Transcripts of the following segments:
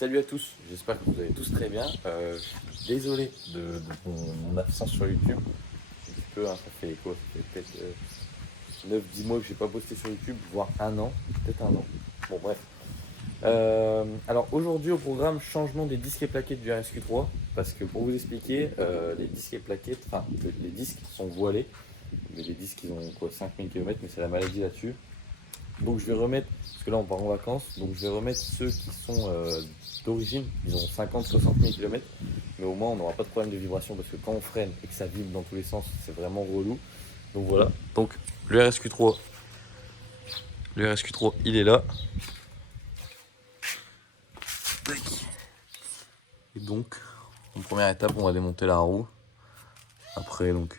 Salut à tous, j'espère que vous allez tous très bien. Désolé de mon absence sur YouTube. Un petit peu, hein, ça fait quoi? Ça fait peut-être 9-10 mois que j'ai pas posté sur YouTube, voire un an, peut-être un an. Bon bref. Alors aujourd'hui au programme, changement des disques et plaquettes du RSQ3. Parce que pour vous expliquer, les disques et plaquettes, enfin les disques sont voilés. Mais les disques ils ont quoi 5000 km, mais c'est la maladie là-dessus. Donc je vais remettre, parce que là on part en vacances, donc je vais remettre ceux qui sont d'origine, ils ont 50-60 000 km, mais au moins on n'aura pas de problème de vibration parce que quand on freine et que ça vibre dans tous les sens, c'est vraiment relou. Donc voilà, donc le RSQ3, il est là. Et donc, en première étape, on va démonter la roue. Après, donc,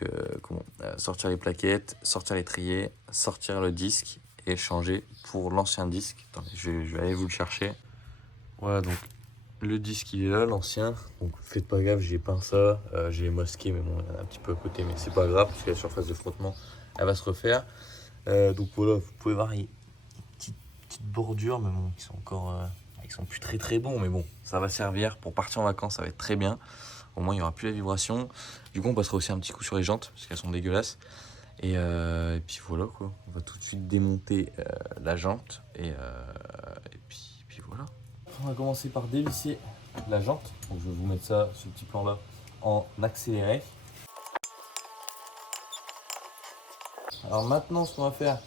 sortir les plaquettes, sortir l'étrier, sortir le disque et changer pour l'ancien disque. Attendez, je vais aller vous le chercher. Voilà, donc le disque il est là, l'ancien. Donc faites pas gaffe, j'ai peint ça. J'ai mosqué, mais bon, il y en a un petit peu à côté, mais c'est pas grave parce que la surface de frottement elle va se refaire. Donc voilà, vous pouvez voir, il y a des petites bordures, mais bon, qui sont encore. Ils sont plus très bons, mais bon, ça va servir pour partir en vacances, ça va être très bien. Au moins, il n'y aura plus la vibration. Du coup, on passera aussi un petit coup sur les jantes parce qu'elles sont dégueulasses. Et puis voilà quoi, on va tout de suite démonter la jante et puis voilà. On va commencer par dévisser la jante. Donc je vais vous mettre ça, ce petit plan là, en accéléré. Alors maintenant, ce qu'on va faire,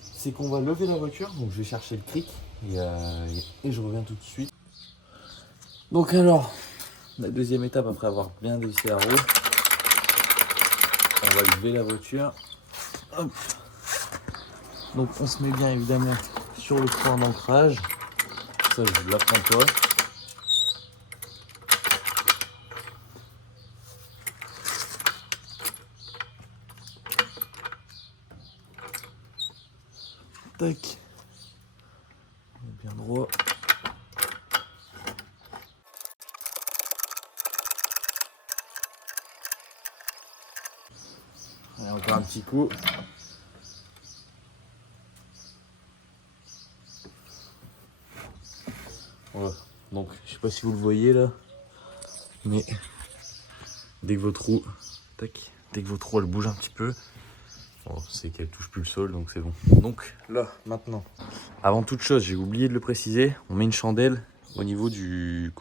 c'est qu'on va lever la voiture. Donc je vais chercher le cric et je reviens tout de suite. Donc alors, la deuxième étape après avoir bien dévissé la roue, on va lever la voiture. Hop. Donc on se met bien évidemment sur le point d'ancrage. Ça, je vous l'apprends pas. Tac. On est bien droit. Allez, encore un petit coup. Voilà. Donc, je sais pas si vous le voyez là, mais dès que votre roue, tac, dès que votre roue elle bouge un petit peu, bon, c'est qu'elle touche plus le sol, donc c'est bon. Donc là, maintenant, avant toute chose, j'ai oublié de le préciser, on met une chandelle au niveau du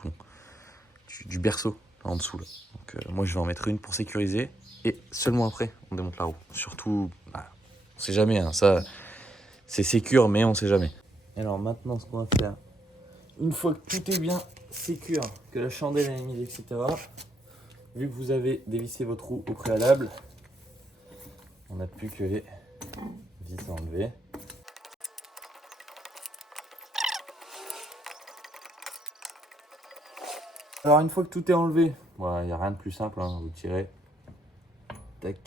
berceau là, en dessous là. Donc moi je vais en mettre une pour sécuriser et seulement après on démonte la roue. Surtout, bah, on sait jamais, hein, ça c'est sécure mais on sait jamais. Alors maintenant ce qu'on va faire, une fois que tout est bien sécure, que la chandelle est mise, etc., vu que vous avez dévissé votre roue au préalable, on n'a plus que les vis à enlever. Alors une fois que tout est enlevé, voilà, il n'y a rien de plus simple, hein, vous tirez, tac.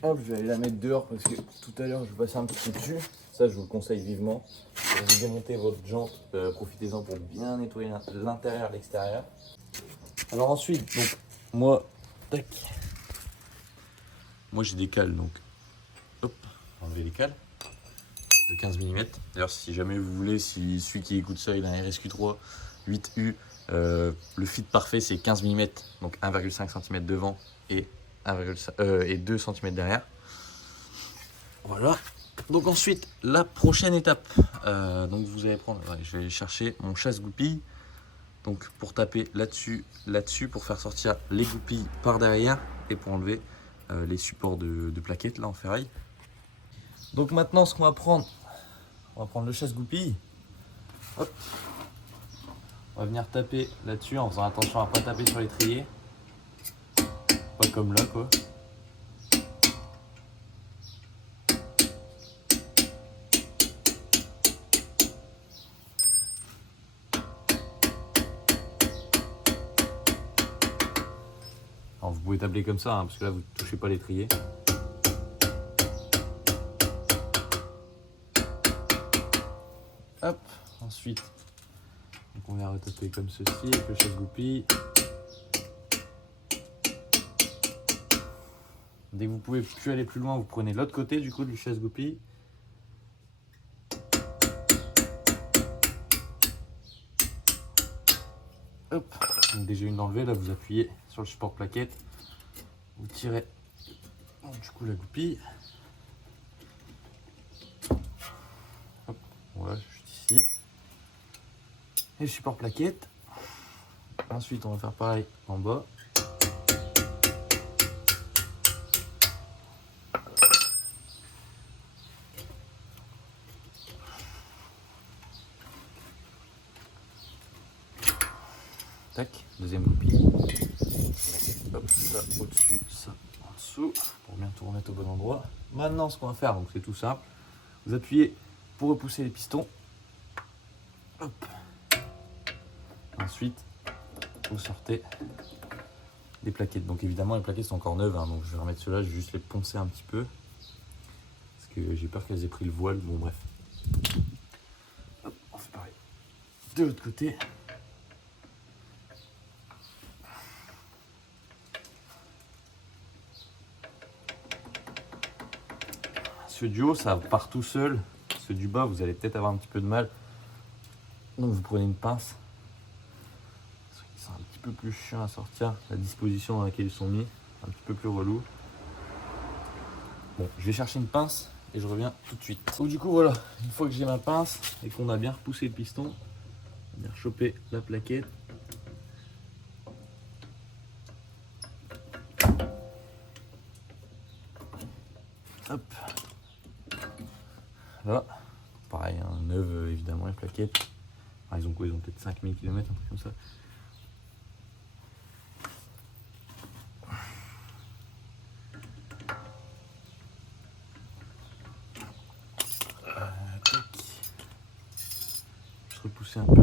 Hop, je vais aller la mettre dehors parce que tout à l'heure je vais passer un petit peu dessus. Ça je vous le conseille vivement. Pour vous démonter votre jante, profitez-en pour bien nettoyer l'intérieur et l'extérieur. Alors ensuite, donc moi, tac. Moi j'ai des cales, donc hop, enlever les cales de 15 mm. D'ailleurs si jamais vous voulez, si celui qui écoute ça il a un RSQ3 8U, le fit parfait c'est 15 mm, donc 1,5 cm devant et 2 cm derrière. Voilà. Donc ensuite, la prochaine étape. Donc vous allez prendre, ouais, je vais aller chercher mon chasse-goupille. Donc pour taper là-dessus, pour faire sortir les goupilles par derrière et pour enlever les supports de plaquettes là en ferraille. Donc maintenant, ce qu'on va prendre, on va prendre le chasse-goupille. Hop. On va venir taper là-dessus en faisant attention à ne pas taper sur l'étrier. Pas comme là quoi. Alors vous pouvez taper comme ça, hein, parce que là vous ne touchez pas l'étrier. Hop, ensuite, donc on vient retaper comme ceci avec le chasse-goupille. Dès que vous pouvez plus aller plus loin, vous prenez l'autre côté du coup du chasse-goupille. Hop, donc déjà une enlevée, là vous appuyez sur le support plaquette, vous tirez donc, du coup la goupille. Hop, voilà, juste ici. Et le support plaquette. Ensuite on va faire pareil en bas. Tac, deuxième goupille. Hop, ça au-dessus, ça en dessous, pour bien tout remettre au bon endroit. Maintenant, ce qu'on va faire, donc c'est tout simple. Vous appuyez pour repousser les pistons. Hop. Ensuite, vous sortez des plaquettes. Donc évidemment, les plaquettes sont encore neuves, hein, donc je vais remettre ceux-là, je vais juste les poncer un petit peu. Parce que j'ai peur qu'elles aient pris le voile, bon bref. Hop, on fait pareil. De l'autre côté. Ceux du haut, ça part tout seul. Ceux du bas, vous allez peut-être avoir un petit peu de mal. Donc vous prenez une pince. Ils sont un petit peu plus chiants à sortir. La disposition dans laquelle ils sont mis, un petit peu plus relou. Bon, je vais chercher une pince et je reviens tout de suite. Donc du coup voilà, une fois que j'ai ma pince et qu'on a bien repoussé le piston, on va bien choper la plaquette. Hop. Là, pareil, hein, neuve évidemment les plaquettes. Ah, ils ont quoi? Ils ont peut-être 5000 km, un truc comme ça. Je repousser un peu.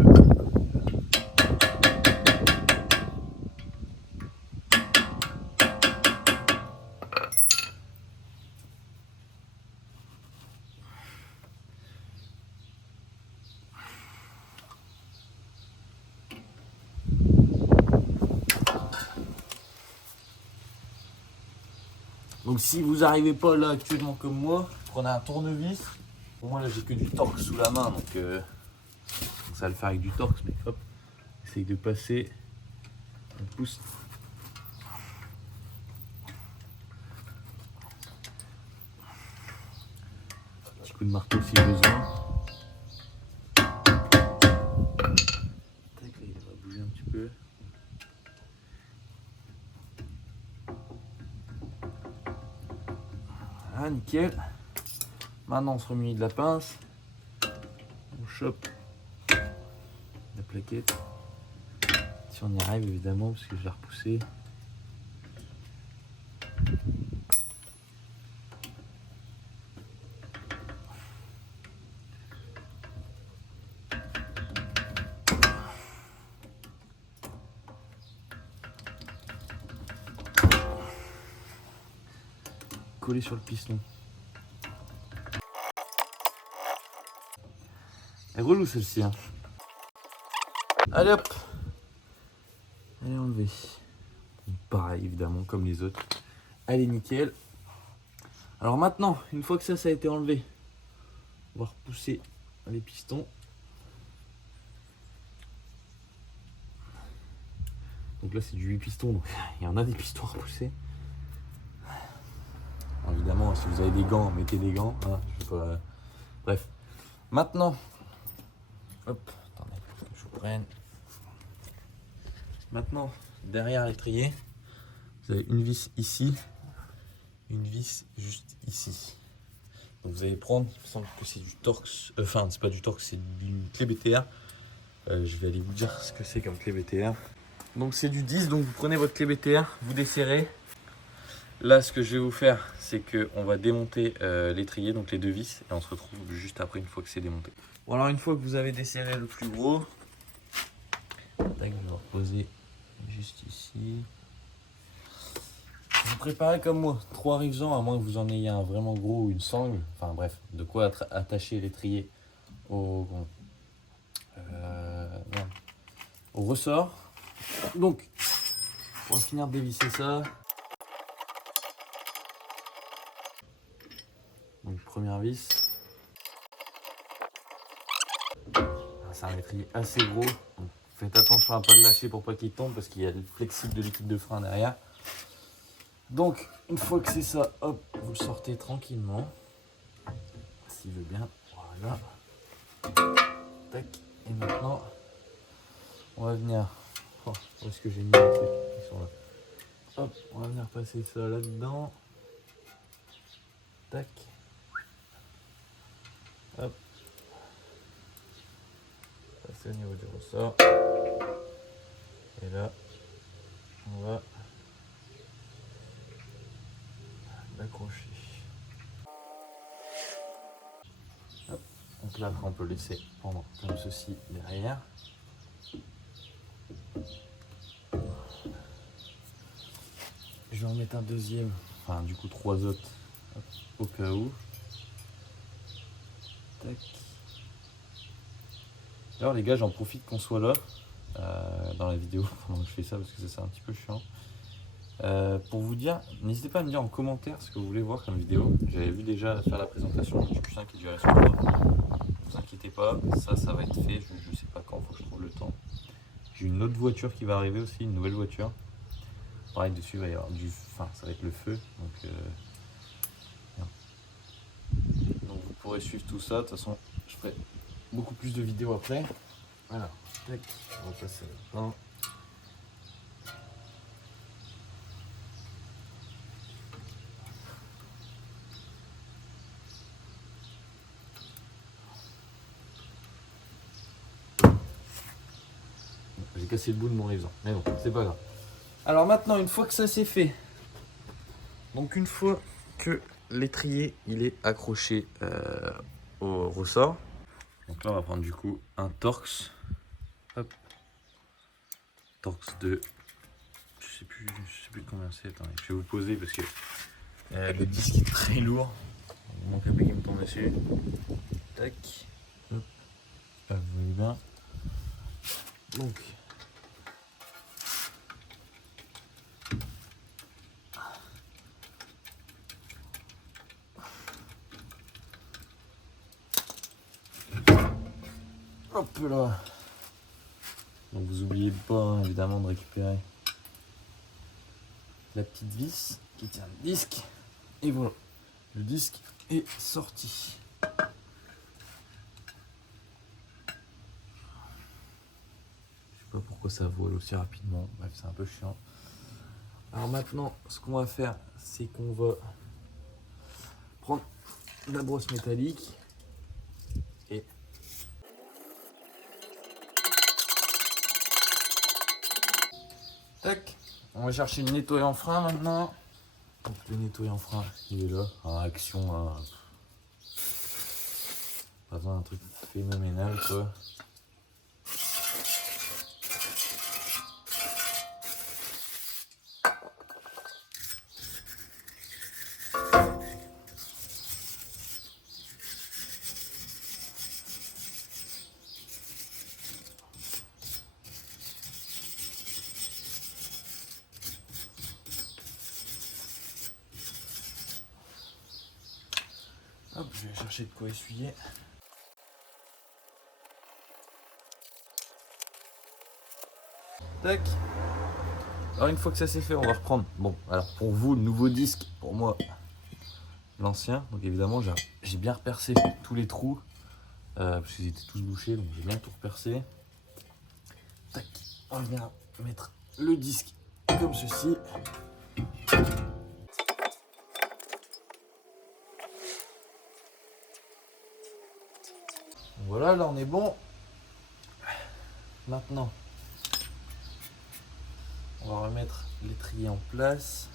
Donc si vous n'arrivez pas là actuellement comme moi, prenez un tournevis. Pour moi là j'ai que du torque sous la main, donc ça va le faire avec du torque, mais hop, essaye de passer, on pousse. Petit coup de marteau si besoin. Tac, là, il va bouger un petit peu. Voilà, nickel. Maintenant on se remunit de la pince. On chope la plaquette. Si on y arrive évidemment, parce que je vais repousser. Coller sur le piston. Elle est relou celle-ci. Hein. Allez hop. Allez enlever. Pareil évidemment comme les autres. Allez nickel. Alors maintenant, une fois que ça a été enlevé, on va repousser les pistons. Donc là c'est du 8 pistons, donc il y en a des pistons à repousser. Alors, évidemment, si vous avez des gants, mettez des gants. Hein, je sais pas. Bref. Maintenant, hop, attendez que je vous prenne. Maintenant, derrière l'étrier, vous avez une vis ici, une vis juste ici. Donc vous allez prendre, il me semble que c'est du Torx, enfin c'est pas du Torx, c'est une clé BTR. Je vais aller vous dire ce que c'est comme clé BTR. Donc c'est du 10, donc vous prenez votre clé BTR, vous desserrez. Là ce que je vais vous faire, c'est qu'on va démonter l'étrier, donc les deux vis, et on se retrouve juste après une fois que c'est démonté. Bon alors une fois que vous avez desserré le plus gros, tac, je vais reposer juste ici. Vous préparez comme moi, 3 rivezans, à moins que vous en ayez un vraiment gros ou une sangle. Enfin bref, de quoi attacher l'étrier au ressort. Donc, on va finir de dévisser ça. Donc première vis. C'est un étrier assez gros. Donc, Faites attention à ne pas le lâcher pour pas qu'il tombe parce qu'il y a le flexible de liquide de frein derrière. Donc, une fois que c'est ça, hop, vous le sortez tranquillement. S'il veut bien, voilà. Tac. Et maintenant, on va venir. Oh, où est-ce que j'ai mis les trucs? Ils sont là. Hop, on va venir passer ça là-dedans. Tac. Hop. Passer au niveau du ressort. Et là, on va l'accrocher. Hop. Donc là, après, on peut le laisser pendant comme ceci derrière. Je vais en mettre un deuxième, enfin du coup 3 autres, hop, au cas où. Tac. Alors les gars, j'en profite qu'on soit là dans la vidéo pendant que je fais ça parce que ça c'est un petit peu chiant. Pour vous dire, n'hésitez pas à me dire en commentaire ce que vous voulez voir comme vidéo. J'avais vu déjà faire la présentation du Q5 qui durait sur 3. Ne vous inquiétez pas, ça va être fait, je sais pas quand, faut que je trouve le temps. J'ai une autre voiture qui va arriver aussi, une nouvelle voiture. Pareil, dessus il va y avoir du, enfin ça va être le feu, donc vous pourrez suivre tout ça. De toute façon, je ferai beaucoup plus de vidéos après. Alors, tac, on va passer là-dedans. J'ai cassé le bout de mon révisant, mais bon, c'est pas grave. Alors maintenant, une fois que ça c'est fait, donc une fois que l'étrier il est accroché au ressort, donc là on va prendre du coup un Torx, hop, Torx 2, je sais plus combien c'est, attendez, je vais vous poser parce que le disque est très lourd, il manque un peu qui me tombe dessus, tac, hop, vous voyez bien, donc hop là. Donc vous n'oubliez pas hein, évidemment de récupérer la petite vis qui tient le disque. Et voilà, le disque est sorti. Je sais pas pourquoi ça vole aussi rapidement, bref c'est un peu chiant. Alors maintenant ce qu'on va faire c'est qu'on va prendre la brosse métallique et tac, on va chercher le nettoyant frein maintenant. Donc le nettoyant frein il est là, en action, hein. Pas besoin d'un truc phénoménal quoi. Hop, je vais chercher de quoi essuyer. Tac. Alors une fois que ça c'est fait, on va reprendre. Bon, alors pour vous, le nouveau disque, pour moi, l'ancien. Donc évidemment, j'ai bien repercé tous les trous. Parce qu'ils étaient tous bouchés, donc j'ai bien tout repercé. Tac. On vient mettre le disque comme ceci. Voilà, là on est bon. Maintenant, on va remettre l'étrier en place.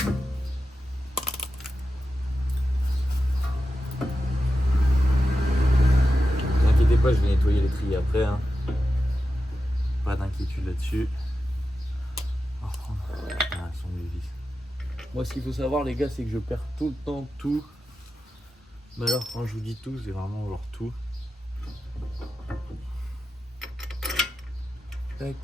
Ne vous inquiétez pas, je vais nettoyer l'étrier après. Hein. Pas d'inquiétude là-dessus. On va reprendre. Ah, elles sont les vis. Moi, ce qu'il faut savoir, les gars, c'est que je perds tout le temps tout. Mais alors, quand je vous dis tout, c'est vraiment genre tout. Tac.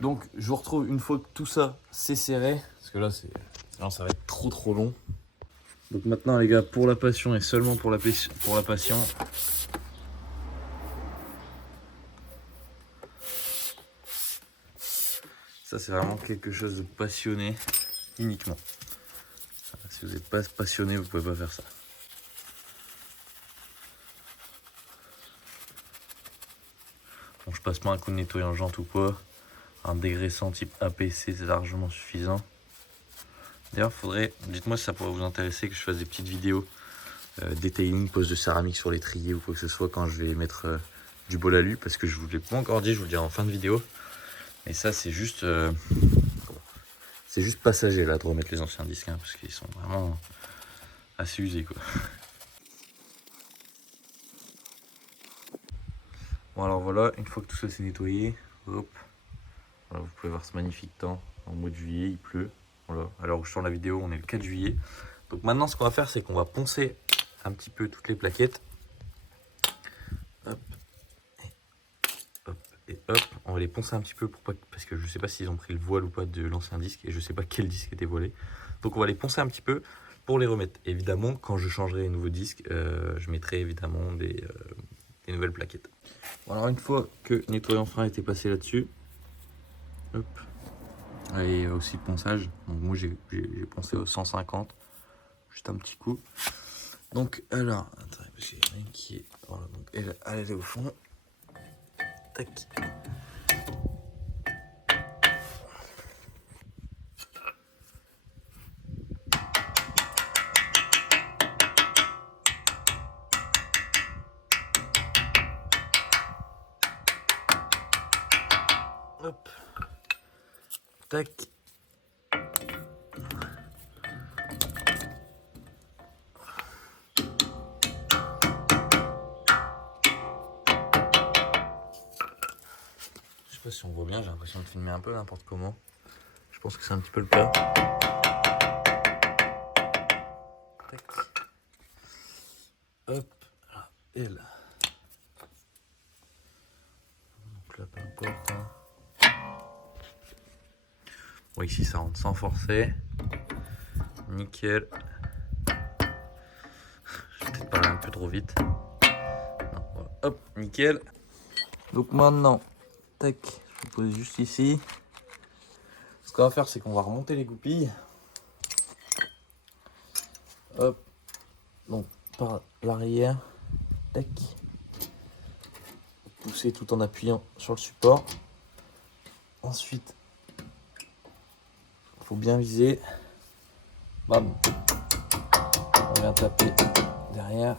Donc je vous retrouve une fois que tout ça c'est serré, parce que là sinon ça va être trop long. Donc maintenant les gars, pour la passion et seulement pour la passion, ça c'est vraiment quelque chose de passionné uniquement. Si vous n'êtes pas passionné, vous pouvez pas faire ça. Bon, je passe pas un coup de nettoyant jante ou quoi. Un dégraissant type APC, c'est largement suffisant. D'ailleurs, dites-moi si ça pourrait vous intéresser que je fasse des petites vidéos detailing, pose de céramique sur l'étrier ou quoi que ce soit quand je vais mettre du bol alu, parce que je vous l'ai pas encore dit, je vous le dirai en fin de vidéo. Et ça, c'est juste passager là de remettre les anciens disques, hein, parce qu'ils sont vraiment assez usés quoi. Bon alors voilà, une fois que tout ça c'est nettoyé, hop, voilà, vous pouvez voir ce magnifique temps en mois de juillet, il pleut. Voilà, à l'heure où je tourne la vidéo, on est le 4 juillet. Donc maintenant ce qu'on va faire, c'est qu'on va poncer un petit peu toutes les plaquettes. Hop, hop et hop, on va les poncer un petit peu pour pas, parce que je sais pas s'ils ont pris le voile ou pas de l'ancien disque et je sais pas quel disque était voilé. Donc on va les poncer un petit peu pour les remettre. Évidemment, quand je changerai les nouveaux disques, je mettrai évidemment des nouvelles plaquettes. Bon, alors une fois que le nettoyant frein a été passé là-dessus, hop, et aussi le ponçage. Donc moi j'ai poncé au 150, juste un petit coup. Donc alors, attendez, parce qu'il y en a une qui est, voilà, donc elle est au fond. Tac. Hop. Tac. Je sais pas si on voit bien, j'ai l'impression de filmer un peu n'importe comment. Je pense que c'est un petit peu le cas. Tac. Hop. Là. Et là. Donc là, peu importe. Hein. Bon, ici ça rentre sans forcer. Nickel. Je vais peut-être parler un peu trop vite. Non, voilà. Hop, nickel. Donc maintenant, tac, je vais poser juste ici. Ce qu'on va faire, c'est qu'on va remonter les goupilles. Hop. Donc par l'arrière. Tac. Pousser tout en appuyant sur le support. Ensuite, il faut bien viser. Bam. On vient taper derrière.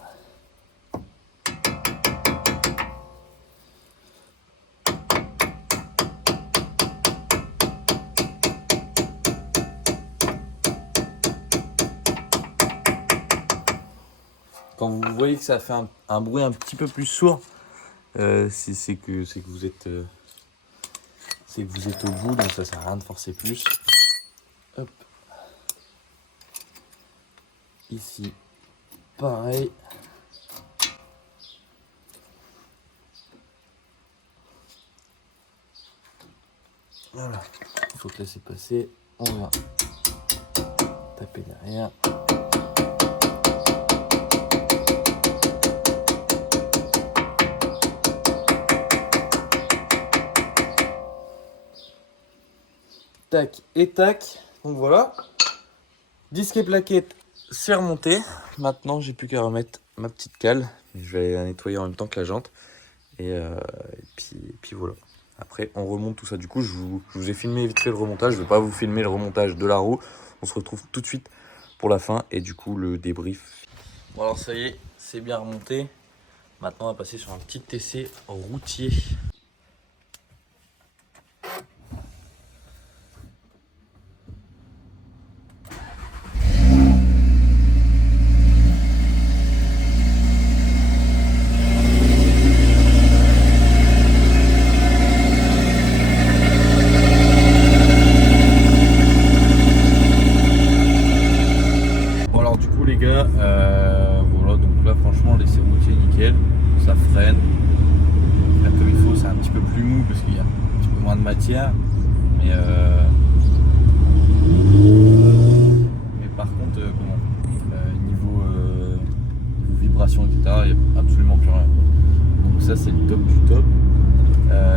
Quand vous voyez que ça fait un bruit un petit peu plus sourd, c'est que vous êtes au bout, donc ça sert à rien de forcer plus. Hop. Ici, pareil. Voilà, il faut te laisser passer. On va taper derrière. Tac et tac. Donc voilà. Disque et plaquette, c'est remonté. Maintenant, j'ai plus qu'à remettre ma petite cale. Je vais la nettoyer en même temps que la jante. Et puis voilà. Après, on remonte tout ça. Du coup, je vous ai filmé vite fait le remontage. Je ne vais pas vous filmer le remontage de la roue. On se retrouve tout de suite pour la fin. Et du coup, le débrief. Bon, alors ça y est, c'est bien remonté. Maintenant, on va passer sur un petit essai routier. Voilà, donc là franchement l'essai routier nickel, ça freine comme il faut, c'est un petit peu plus mou parce qu'il y a un petit peu moins de matière, Mais par contre, niveau vibration, etc., il n'y a absolument plus rien. Donc ça, c'est le top du top.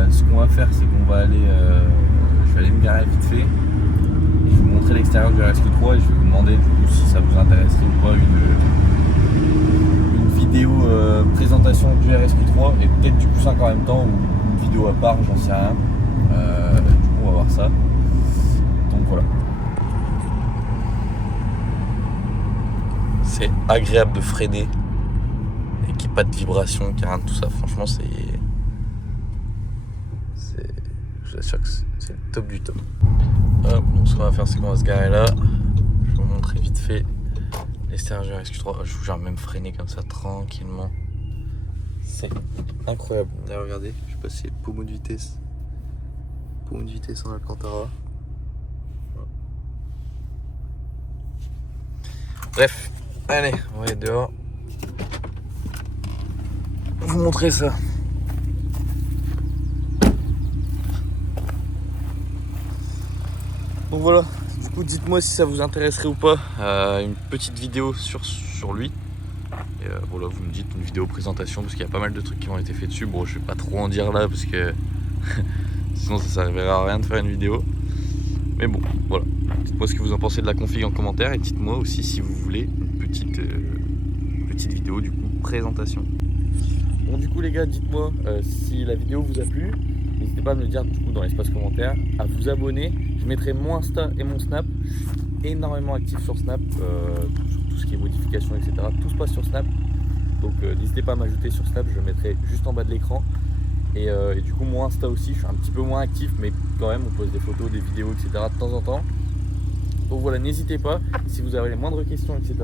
Ce qu'on va faire, c'est qu'on va aller, je vais aller me garer vite fait. Et je vais vous montrer l'extérieur du RSQ3 et je vais vous demander du coup si ça vous intéresserait ou pas une vidéo présentation du RSQ3 et peut-être du Q5 en même temps ou une vidéo à part, j'en sais rien. Du coup, on va voir ça. Donc voilà. C'est agréable de freiner et qu'il n'y ait pas de vibration, qu'il n'y a rien de tout ça. Franchement, je vous assure que c'est le top du top. Hop, donc ce qu'on va faire, c'est qu'on va se garer là. Je vais vous montrer vite fait l'extérieur du RSQ3. Je vous jure, même freiner comme ça tranquillement. C'est incroyable. Là, regardez, je vais passer pommeau de vitesse. Pommeau de vitesse en Alcantara. Voilà. Bref, allez, on va aller dehors. Vous montrer ça. Donc voilà, du coup dites-moi si ça vous intéresserait ou pas une petite vidéo sur lui. Et voilà, vous me dites une vidéo présentation parce qu'il y a pas mal de trucs qui ont été faits dessus. Bon, je vais pas trop en dire là parce que sinon ça servirait à rien de faire une vidéo. Mais bon, voilà. Dites-moi ce que vous en pensez de la config en commentaire et dites-moi aussi si vous voulez une petite vidéo du coup présentation. Bon du coup les gars, dites-moi si la vidéo vous a plu. N'hésitez pas à me le dire du coup dans l'espace commentaire, à vous abonner. Je mettrai mon Insta et mon Snap. Je suis énormément actif sur Snap, sur tout ce qui est modification, etc. Tout se passe sur Snap. Donc n'hésitez pas à m'ajouter sur Snap, je le mettrai juste en bas de l'écran. Et du coup mon Insta aussi, je suis un petit peu moins actif, mais quand même on pose des photos, des vidéos, etc. de temps en temps. Donc voilà, n'hésitez pas, si vous avez les moindres questions, etc.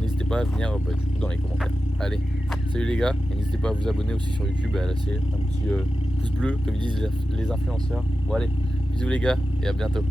N'hésitez pas à venir du coup, dans les commentaires. Allez, salut les gars, et n'hésitez pas à vous abonner aussi sur YouTube et à lâcher un petit pouce bleu, comme ils disent les influenceurs. Bon allez, bisous les gars, et à bientôt.